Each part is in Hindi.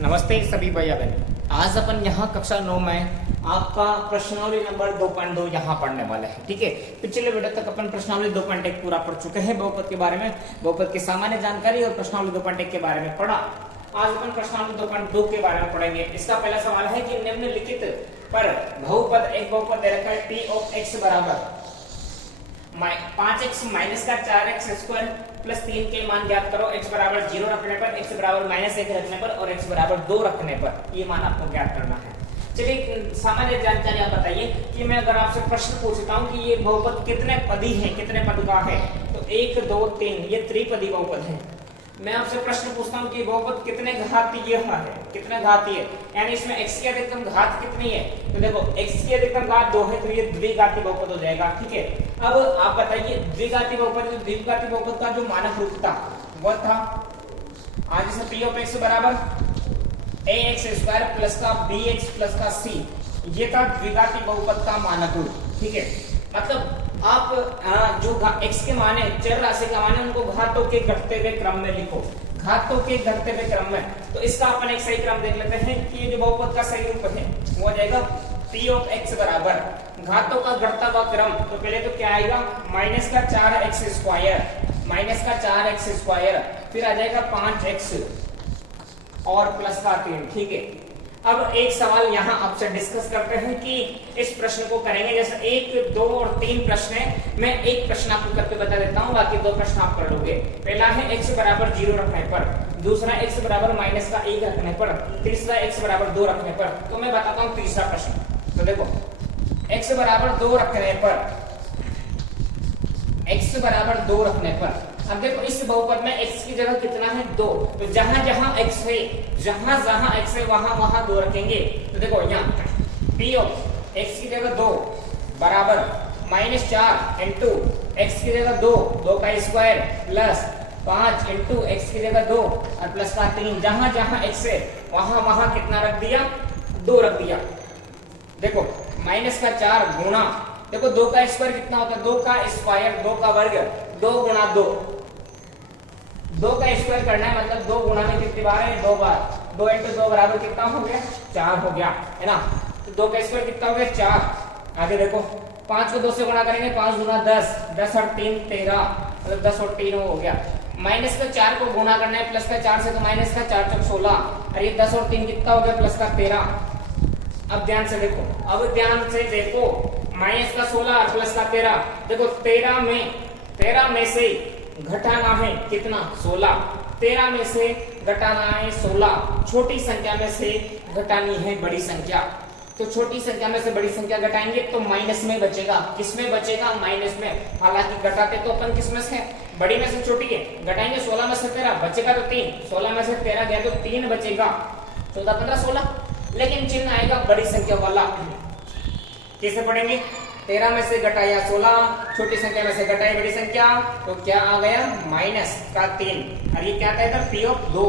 नमस्ते सभी भैया बहन। आज अपन यहाँ कक्षा 9 में आपका प्रश्नावली नंबर 2.2 यहाँ पढ़ने वाले हैं। ठीक है, पिछले वीडियो तक अपन प्रश्नावली 2.1 पूरा पढ़ चुके हैं। बहुपद के बारे में, बहुपद की सामान्य जानकारी और प्रश्नावली 2.1 के बारे में पढ़ा। आज अपन प्रश्नावली 2.2 के बारे में पढ़ेंगे। इसका पहला सवाल है कि निम्नलिखित पर बहुपद एक बहुपद दे रखा है p ऑफ x बराबर 5x माइनस का 4x स्क्वायर प्लस 3 के मान ज्ञात करो। x बराबर 0 रखने पर, x बराबर -1 रखने पर और x बराबर 2 रखने पर ये मान आपको ज्ञात करना है। चलिए सामान्य जानकारी आप बताइए कि मैं अगर आपसे प्रश्न पूछता हूं कि ये बहुपद कितने पदी है, कितने पद का है, तो 1 2 3 ये त्रिपदी बहुपद है। मैं आपसे प्रश्न पूछता हूं कि बहुपद कितने घातीय है, कितने घातीय, यानी इसमें x की अधिकतम घात कितनी है, तो देखो x की अधिकतम घात 2 है तो ये द्विघाती बहुपद हो जाएगा। ठीक है, अब आप बताइए द्विघाती बहुपद, द्विघाती बहुपद का जो मानक रूप था वो था आज जैसे p ऑफ x बराबर ax स्क्वायर प्लस का bx प्लस का c, ये था द्विघाती बहुपद का मानक रूप। ठीक है, मतलब आप जो x के मान है, चर राशि का मान है, उनको घातों के घटते हुए क्रम में लिखो, घातों के घटते हुए क्रम में। तो इसका अपन एक सही क्रम देख लेते हैं कि ये जो बहुपद का सही रूप है वो हो जाएगा p ऑफ x बराबर घातों का घटता हुआ क्रम। तो पहले तो क्या आएगा माइनस का 4x स्क्वायर, माइनस का 4x स्क्वायर, फिर आ जाएगा 5x और प्लस का 3। ठीक है, अब एक सवाल यहाँ आपसे डिस्कस करते हैं कि इस प्रश्न को करेंगे। जैसे 1 2 और 3 प्रश्न है, मैं एक प्रश्न आपको करके बता देता हूँ, बाकी 2 प्रश्न आप कर लोगे। पहला है x बराबर 0 रखने पर, दूसरा x बराबर -1 रखने पर, तीसरा x बराबर 2 रखने पर। तो मैं बताता हूँ तीसरा प्रश्न। तो देखो x बराबर 2 रखने पर, x बराबर 2 रखने पर, अब देखो इस बहुपद में x की जगह कितना है 2, तो जहां जहां x है, जहां जहां x है वहां वहां 2 रखेंगे। तो देखो यहाँ p ऑफ x की जगह 2 बराबर -4 इंटू x की जगह 2, 2 का स्क्वायर प्लस 5 इंटू x की जगह 2 और प्लस का 3, जहां जहां x है वहां वहां कितना रख दिया 2 रख दिया। देखो माइनस का 4 गुणा, देखो 2 का स्क्वायर कितना होता है, 2 का स्क्वायर 2 का वर्ग, 2 गुणा 2, 2 का स्क्वायर करना है, मतलब 2 गुणा में कितनी बार है 2 बार, 2 इंटू 2 बराबर कितना हो गया 4 हो गया, है ना। तो 2 का स्क्वायर कितना हो गया 4। आगे देखो 5 को 2 से गुणा करेंगे, 5 गुणा 10, 10 और 3 13, मतलब 10 और 3 हो गया। माइनस का 4 को गुणा करना है प्लस का 4 से, तो माइनस का 4 चौक 16, और ये 10 और 3 कितना हो गया प्लस का 13। अब ध्यान से देखो, अब ध्यान से देखो, माइनस का 16 और प्लस का 13, देखो 13 में से घटाना है कितना 16, 13 में से घटाना है 16, छोटी संख्या में से घटानी है बड़ी संख्या। तो छोटी संख्या में से बड़ी संख्या घटाएंगे तो माइनस में बचेगा, किसमें बचेगा माइनस में। हालांकि घटाते तो अपन किसमें से, बड़ी में से छोटी है, घटाएंगे 16 में से 13 बचेगा तो 3, 16 में से 13 गया तो 3 बचेगा, 14 15 16, लेकिन चिन्ह आएगा बड़ी संख्या वाला। कैसे पढ़ेंगे, 13 में से घटाया 16, छोटी संख्या में से घटाई बड़ी संख्या, तो क्या आ गया माइनस का 3, और ये क्या कहता है p ऑफ 2।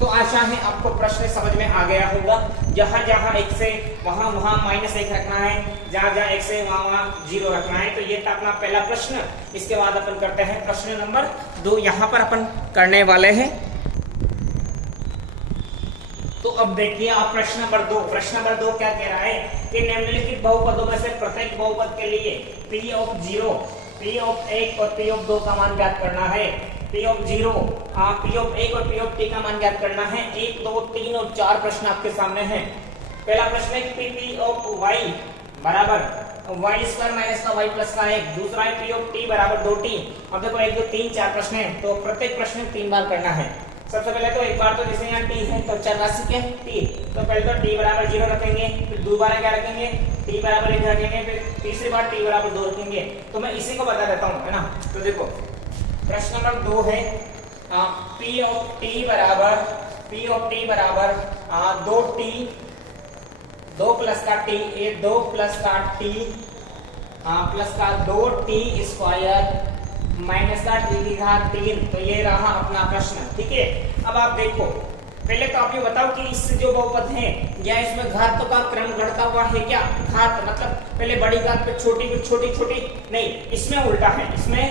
तो आशा है आपको प्रश्न समझ में आ गया होगा। जहां जहां x है वहां वहां -1 रखना है, जहां जहां x है वहां वहां 0 रखना है। तो ये था अपना पहला प्रश्न। इसके बाद अपन करते हैं प्रश्न नंबर 2, यहाँ पर अपन करने वाले हैं। तो अब देखिए आप प्रश्न नंबर 2, प्रश्न नंबर 2 क्या कह रहा है कि निम्नलिखित बहुपदों में से प्रत्येक बहुपद के लिए p ऑफ 0, p ऑफ 1 और p ऑफ 2 का मान ज्ञात करना है। p ऑफ 0, p ऑफ 1 और p ऑफ 3 का मान ज्ञात करना है। 1 2 3 और 4 प्रश्न आपके सामने हैं। पहला प्रश्न है p ऑफ y बराबर y स्क्वायर माइनस का y प्लस का 1, दूसरा है p ऑफ t बराबर 2t। अब देखो 1 2 3 4 प्रश्न है, तो प्रत्येक प्रश्न 3 बार करना है। सबसे पहले तो एक बार तो जैसे यहाँ t है तो चर राशि के t, तो पहले तो t बराबर 0 रखेंगे, फिर दोबारा क्या रखेंगे t बराबर 1 रखेंगे, फिर तीसरी बार t बराबर 2 रखेंगे। तो मैं इसी को बता देता हूँ, है ना। तो देखो प्रश्न नंबर 2 है p ऑफ t बराबर 2t, 2 प्लस का t, ये 2 प्लस का t प्लस का 2t स्क्वायर माइनस का t की घात 3। तो ये रहा अपना प्रश्न। ठीक है, अब आप देखो पहले तो आप ये बताओ कि इससे जो बहुपद है या इसमें घातों का क्रम घटता हुआ है क्या? घात मतलब पहले बड़ी घात पे छोटी, फिर छोटी छोटी, नहीं इसमें उल्टा है, इसमें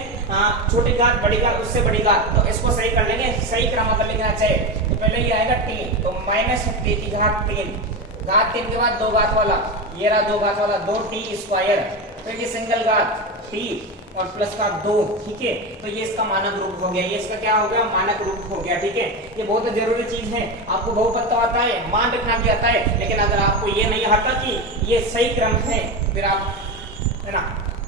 छोटी घात बड़ी घात उससे बड़ी घात। तो इसको सही कर लेंगे, सही क्रम अगर लिखना चाहिए तो पहले ये आएगा 3, तो माइनस टी की घात 3, घात 3 के बाद 2 घात वाला, ये रहा 2 घात वाला 2t स्क्वायर, फिर ये सिंगल घात t और प्लस का 2, ठीक है। तो ये इसका मानक रूप हो गया, ये इसका क्या हो गया? मानक रूप हो गया, ठीक है। ये बहुत जरूरी चीज है, आपको बहुपद तो आता है, मान रखना भी आता है, लेकिन अगर आपको ये नहीं आता कि ये सही क्रम है फिर आप, है ना,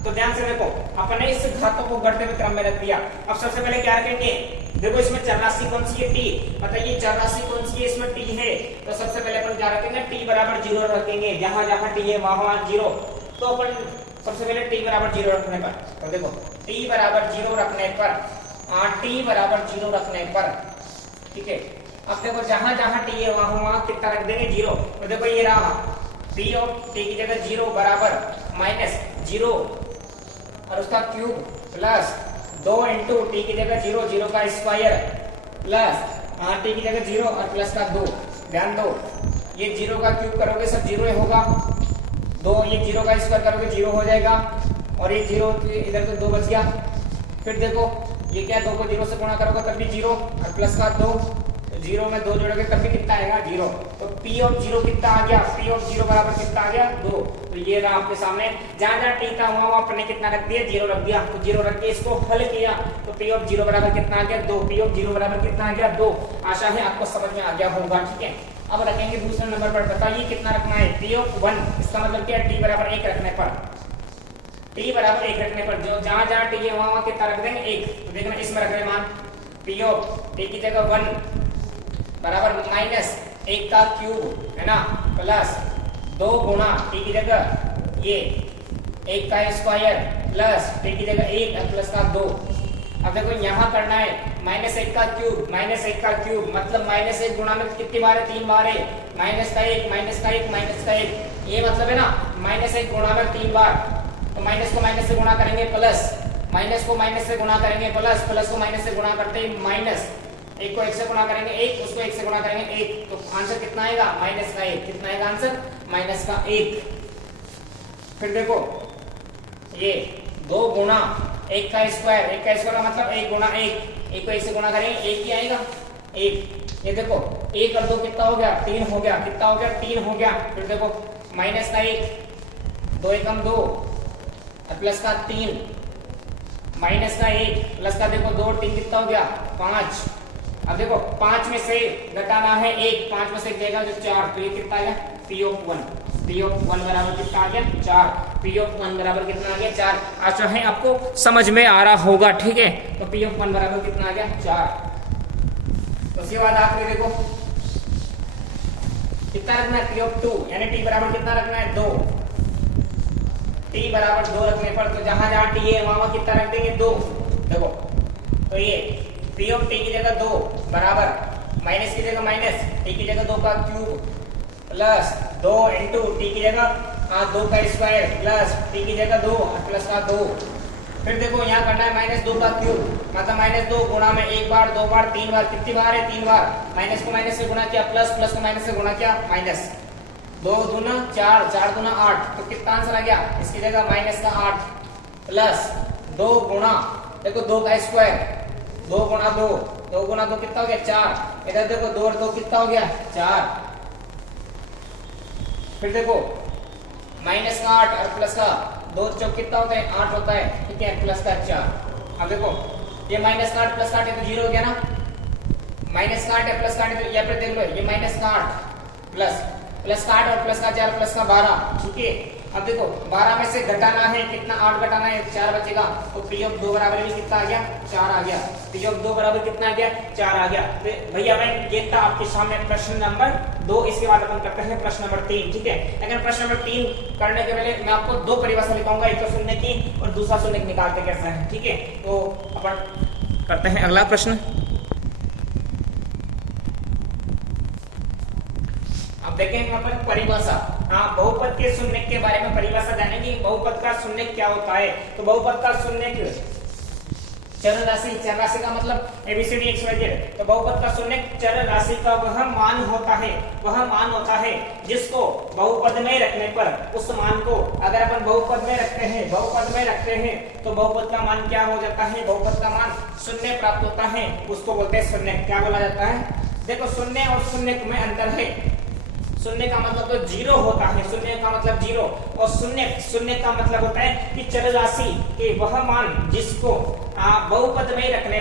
तो ध्यान से देखो अपने इस घातों को घटते हुए क्रम में रख दिया। अब सबसे पहले क्या रखेंगे? देखो इसमें चर राशि कौन सी है? t, मतलब ये चर राशि कौन सी है? इसमें t है, तो सबसे पहले अपन क्या रखेंगे? t बराबर 0 रखेंगे, जहां जहां t है वहां 0। तो अपन सबसे पहले t बराबर 0 रखने पर, तो देखो t बराबर 0 रखने पर, t बराबर 0 रखने पर, ठीक है। अब देखो जहां जहां t है वहां वहां कितना रख देंगे? 0। तो देखो ये रहा p ऑफ t की जगह 0 बराबर माइनस 0 और उसका क्यूब प्लस 2 इंटू टी की जगह 0, 0 का स्क्वायर प्लस टी की जगह 0 और प्लस का 2। ध्यान दो ये 0 का क्यूब करोगे सब 0 ही होगा, 2 ये 0 का स्क्वायर करोगे 0 हो जाएगा, और ये 0 इधर तो 2 बच गया। फिर देखो ये क्या, 2 को 0 से गुणा करोगे तब भी 0 और प्लस का 2, 0 में 2 जोड़ोगे तब भी कितना आएगा? 0। तो p ऑफ 0 कितना आ गया? p ऑफ 0 बराबर कितना आ गया? 2। तो ये रहा आपके सामने, जहां जहां t था वहां अपने कितना रख दिया? 0 रख दिया। तो 0 रख के इसको हल किया तो p ऑफ 0 बराबर कितना आ गया? 2। p ऑफ 0 बराबर कितना आ गया? 2। आशा है आपको समझ में आ गया होगा, ठीक है। अब रखेंगे दूसरे नंबर पर, बताइए कितना रखना है? p ऑफ 1, इसका मतलब क्या है? t बराबर 1 रखने पर, t बराबर 1 रखने पर जो जहां जहां t है वहां कितना रख देंगे? 1। तो देखना इसमें रख रहे मान p ऑफ t की जगह 1 बराबर माइनस 1 का क्यूब, है ना, प्लस 2 गुणा टी की जगह ये 1 का स्क्वायर प्लस टी की जगह 1 और प्लस का 2। अब देखो यहाँ करना है माइनस 1 का क्यूब, माइनस 1 का क्यूब मतलब माइनस 1 गुणा में कितनी बार है? 3 बार है। माइनस का 1, माइनस का 1, माइनस का 1, ये मतलब है ना माइनस 1 गुणा में 3 बार। तो माइनस को माइनस से गुणा करेंगे प्लस, माइनस को माइनस से गुणा करेंगे प्लस, प्लस को माइनस से गुणा करते ही माइनस, 1 को 1 से गुणा करेंगे 1, उसको 1 से गुणा करेंगे 1, तो आंसर कितना आएगा? माइनस का 1। कितना आएगा आंसर? माइनस का 1। फिर देखो ये 2 गुणा 1 का स्क्वायर, 1 का स्क्वायर का मतलब 1 गुणा 1, 1 को 1 से गुणा करेंगे 1 ही आएगा 1। ये देखो 1 और 2 कितना हो गया? 3 हो गया। कितना हो गया? 3 हो गया। फिर देखो माइनस का 1, 2 एकम 2 और प्लस का 3, माइनस का 1 प्लस का देखो 2 3 कितना हो गया? 5। अब देखो 5 में से घटाना है 1, 5 में से देगा जो 4, तो ये कितना आ गया? p ऑफ 1, p ऑफ 1 बराबर कितना आ गया? 4। p ऑफ 1 बराबर कितना आ गया? 4। आशा है आपको समझ में आ रहा होगा, ठीक है। तो p ऑफ 1 बराबर कितना आ गया? 4। तो उसके बाद आखिरी देखो कितना रखना है? p ऑफ 2 यानी t बराबर कितना रखना है? 2। t बराबर 2 रखने पर तो जहां जहां t है वहां कितना रख देंगे? 2। देखो तो ये p ऑफ t की जगह 2 बराबर माइनस की जगह माइनस, t की जगह 2 का क्यूब प्लस 2 इंटू t की जगह 2 का स्क्वायर प्लस t की जगह 2 और प्लस का 2। फिर देखो यहाँ करना है माइनस 2 का क्यूब, मतलब माइनस 2 गुणा में 1 बार 2 बार 3 बार, कितनी बार है? 3 बार। माइनस को माइनस से गुणा किया प्लस, प्लस को माइनस से गुणा किया माइनस, 2 दूना 4, 4 दूना 8, तो कितना आंसर आ गया? इसकी जगह माइनस का 8 प्लस 2 गुणा देखो 2 का स्क्वायर, 2 गुणा 2, 2 गुणा 2 कितना हो गया? 4। इधर देखो 2 और 2 कितना हो गया? 4। फिर देखो माइनस का 8 और प्लस का 2 चौक कितना होता है? 8 होता है, ठीक है, प्लस का 4। अब देखो ये माइनस का 8 प्लस का 8 है तो 0 हो गया ना, माइनस का 8 है प्लस का 8 है तो यहाँ पे देख लो ये माइनस का 8 प्लस का 8 और प्लस का 4 प्लस का 12, ठीक है। अब देखो 12 में से घटाना है कितना? 8 घटाना है 4 बचेगा, तो p ऑफ 2 बराबर भी कितना आ गया? 4 आ गया। p ऑफ 2 बराबर कितना आ गया? 4 आ गया। तो भैया मैं ये था आपके सामने प्रश्न नंबर 2। इसके बाद अपन करते हैं प्रश्न नंबर 3, ठीक है। लेकिन प्रश्न नंबर 3 करने के पहले मैं आपको 2 परिभाषा लिखाऊंगा, एक तो शून्य की और दूसरा शून्य निकाल के कैसा है, ठीक है। तो अपन करते हैं अगला प्रश्न। अब देखेंगे अपन परिभाषा, हाँ बहुपद के शून्य के बारे में परिभाषा जानेंगे। बहुपद का शून्य क्या होता है? तो बहुपद का शून्य चर राशि का मतलब एबीसीडी एक्स वाई जेड। तो बहुपद का शून्य चर राशि का वह मान होता है जिसको बहुपद में रखने पर उस मान को अगर अपन बहुपद में रखते हैं तो बहुपद का मान क्या हो जाता है, बहुपद का मान शून्य प्राप्त होता है, उसको बोलते हैं शून्य। क्या बोला जाता है? देखो शून्य और शून्य में अंतर है। शून्य का मतलब तो जीरो होता है, शून्य का मतलब जीरो, और शून्य का मतलब होता है कि चर राशि के वह मान जिसको बहुपद में रखने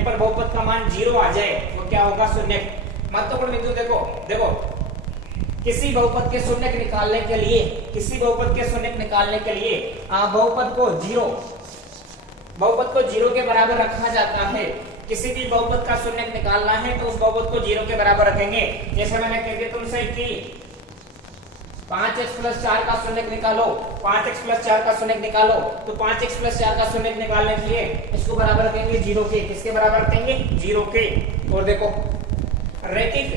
पर बहुपद का मान जीरो आ जाए वो क्या होगा? शून्य। महत्वपूर्ण बिंदु देखो किसी बहुपद के शून्य निकालने के लिए बहुपद को जीरो के बराबर रखा जाता है। किसी भी बहुपद का शून्य निकालना है तो उस बहुपद को जीरो के बराबर रखेंगे। जैसे मैंने कह दिया तुमसे कि 5x + 4 का शून्य निकालो, 5x + 4 का शून्य निकालो, तो 5x + 4 का शून्य निकालने के लिए इसको बराबर रखेंगे जीरो के। किसके बराबर रखेंगे? जीरो के। और देखो रैखिक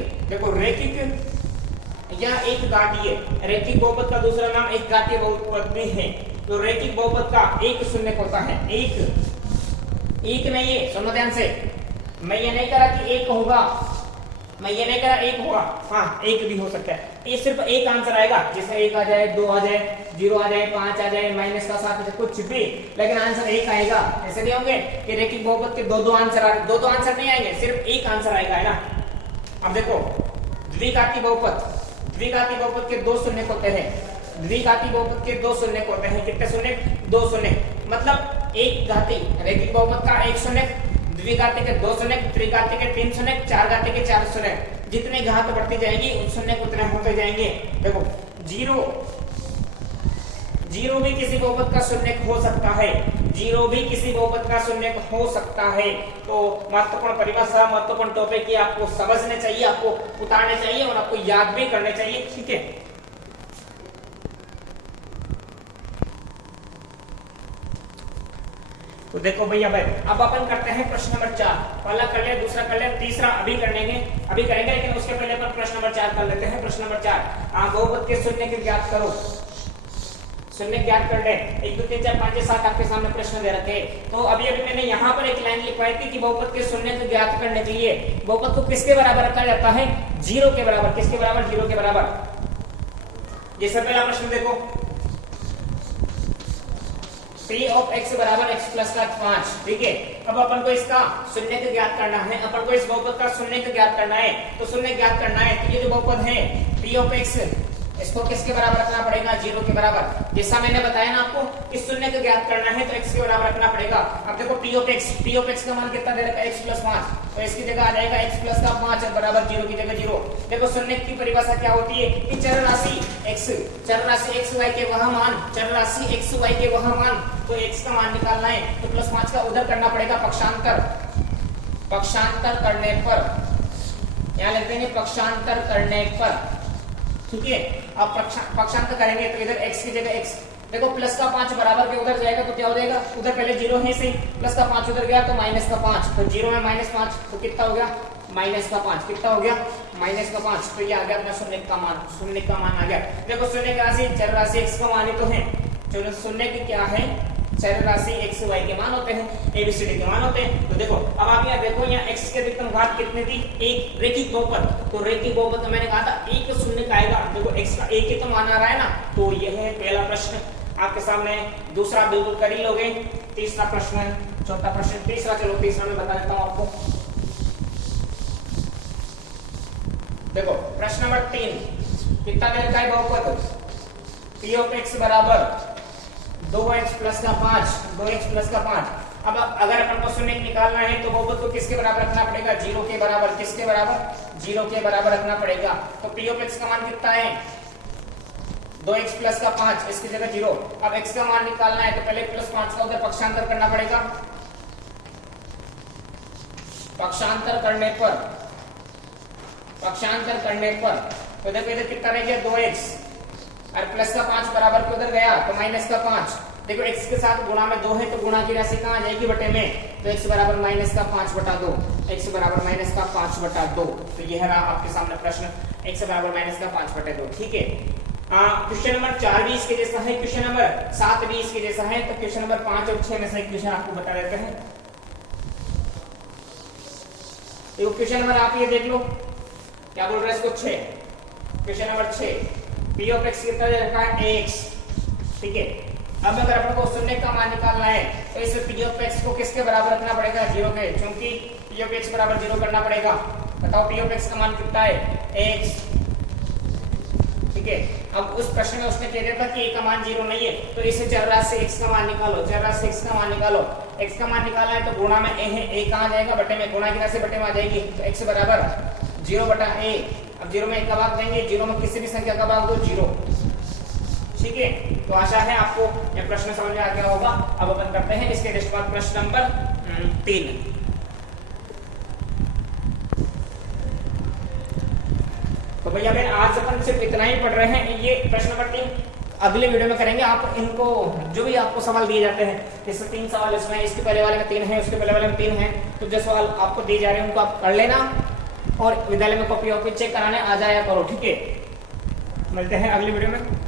या एक घातीय, रैखिक बहुपद का दूसरा नाम एक घातीय बहुपद भी है। तो रैखिक बहुपद का एक शून्य होता है, एक नहीं है, सुनो ध्यान से। मैं ये नहीं करा कि एक होगा, हाँ एक भी हो सकता है। ये सिर्फ एक आंसर आएगा, जैसे 1 आ जाए, 2 आ जाए, 0 आ जाए, 5 आ जाए, माइनस का 7 कुछ भी, लेकिन आंसर एक आएगा। ऐसे नहीं होंगे कि रैखिक बहुपद के दो आंसर नहीं आएंगे, सिर्फ एक आंसर आएगा, है ना। अब देखो द्विघाती बहुपद के दो शून्य होते हैं, कितने शून्य? 2 शून्य। मतलब एक घाती रैखिक बहुपद का एक शून्य, द्विघाती के 2 शून्य, त्रिघाती के 3 शून्य, चार घाती के 4 शून्य। जितने घात बढ़ती जाएगी उस शून्य उतने होते जाएंगे। देखो जीरो भी किसी बहुपद का शून्य हो सकता है, तो महत्वपूर्ण परिभाषा, महत्वपूर्ण टॉपिक आपको समझने चाहिए, आपको उतारने चाहिए और आपको याद भी करने चाहिए, ठीक है। तो देखो भैया अब अपन करते हैं प्रश्न नंबर 4। पहला कर ले, दूसरा कर ले, तीसरा अभी करेंगे, लेकिन उसके पहले अपन प्रश्न नंबर 4 कर लेते हैं। प्रश्न नंबर 4, बहुपद के शून्य के ज्ञात करो। शून्य ज्ञात कर ले। 1 2 3 4 5 6 7 आपके सामने प्रश्न दे रखे। तो अभी मैंने यहाँ पर एक लाइन लिखवाई थी कि बहुपद के शून्य को ज्ञात करने के लिए बहुपद को किसके बराबर रखा जाता है? जीरो के बराबर। किसके बराबर? जीरो के बराबर। जैसे पहला प्रश्न देखो, p of x बराबर x + 5, ठीक है। अब अपन को इसका शून्य का ज्ञात करना है, अपन को इस बहुपद का शून्य का ज्ञात करना है। तो शून्य ज्ञात करना है तो ये जो बहुपद है p of x, इसको किसके बराबर रखना पड़ेगा? जीरो के बराबर। जैसा मैंने बताया ना आपको, इस शून्य का ज्ञात करना है तो x के बराबर रखना पड़ेगा। अब देखो p of x का मान कितना दे रखा है? x + 5, तो इसकी जगह आ जाएगा x + 5 बराबर 0 की जगह 0। देखो शून्य की परिभाषा क्या होती है कि चर राशि x y के वह मान, तो x का मान निकालना है तो +5 का उधर करना पड़ेगा पक्षांतर करने पर, यहाँ लिख देंगे पक्षांतर करने पर, ठीक है। अब पक्षांतर करेंगे तो इधर x की जगह x, देखो +5 बराबर के उधर जाएगा तो क्या हो जाएगा? उधर पहले 0 है सही, +5 उधर गया तो -5, तो 0 में -5 तो कितना हो गया? -5। कितना हो गया? -5। तो ये आ गया अपना शून्य का मान आ गया। देखो शून्य की राशि चर राशि x का मान ही तो है, चलो शून्य की क्या है? चर राशि x y के मान होते हैं, ABCD के मान होते हैं। तो देखो अब आप यहाँ देखो, यहाँ x की अधिकतम घात कितनी थी? 1। रैखिक बहुपद, तो रैखिक बहुपद तो मैंने कहा था एक शून्य का आएगा। देखो x का एक ही तो मान आ रहा है ना, तो यह है पहला प्रश्न आपके सामने। दूसरा बिल्कुल कर ही लोगे। तीसरा प्रश्न, चौथा प्रश्न, तीसरा, चलो तीसरा मैं बता देता हूँ आपको। देखो प्रश्न नंबर 3, कितना दे रखा है बहुपद? p of x बराबर 2x + 5। अब अगर अपन को शून्य निकालना है तो बहुपद को किसके बराबर रखना पड़ेगा? जीरो के बराबर। किसके बराबर? जीरो के बराबर रखना पड़ेगा। तो p of x का मान कितना है? 2x + 5, इसकी जगह 0। अब x का मान निकालना है तो पहले +5 का उधर पक्षांतर करना पड़ेगा। पक्षांतर करने पर तो देखो इधर कितना रह गया? 2x, और +5 बराबर के उधर गया तो -5। देखो x के साथ गुणा में 2 है तो गुणा की राशि कहाँ जाएगी? बटे में। तो x बराबर -5/2, x बराबर -5/2। तो यह रहा आपके सामने प्रश्न, x बराबर -5/2, ठीक है। क्वेश्चन नंबर 4 भी इसके जैसा है, क्वेश्चन नंबर 7 भी इसके जैसा है। तो क्वेश्चन नंबर 5 और 6 में से एक क्वेश्चन आपको बता देते हैं। देखो क्वेश्चन नंबर आप ये देख लो क्या बोल रहा है इसको 6, question number 6 P of x कितना दे रखा है ax, ठीक है। अब अगर अपन को शून्य का मान निकालना है तो इस पी ऑफ एक्स को किसके बराबर रखना पड़ेगा, 0 के, क्योंकि पी ऑफ एक्स बराबर 0 करना पड़ेगा। बताओ पी ऑफ एक्स का मान कितना है x, ठीक है। अब उस प्रश्न में उसने कह दिया था कि a का मान 0 नहीं है, तो इसे चर राशि से x का मान निकालो, चर राशि से x का मान निकालो। x का मान निकालना है तो गुणा में a है, a कहां जाएगा, बटे में, गुणा की राशि बटे में आ जाएगी, तो x बराबर 0 बटा a। अब 0 में 1 का भाग देंगे, 0 में किसी भी संख्या का भाग दो 0, ठीक है। तो आशा है आपको यह प्रश्न समझ में आ गया होगा। अब अपन करते हैं इसके जस्ट बाद प्रश्न नंबर 3। तो भैया मैं आज अपन सिर्फ इतना ही पढ़ रहे हैं, ये प्रश्न नंबर 3 अगले वीडियो में करेंगे। आप इनको जो भी आपको सवाल दिए जाते हैं, जैसे 3 सवाल इसमें, इसके पहले वाले में 3 है, उसके पहले वाले में 3 है, तो जो सवाल आपको दिए जा रहे हैं उनको आप कर लेना और विद्यालय में कॉपी वॉपी चेक कराने आ जाया करो, ठीक है। मिलते हैं अगली वीडियो में।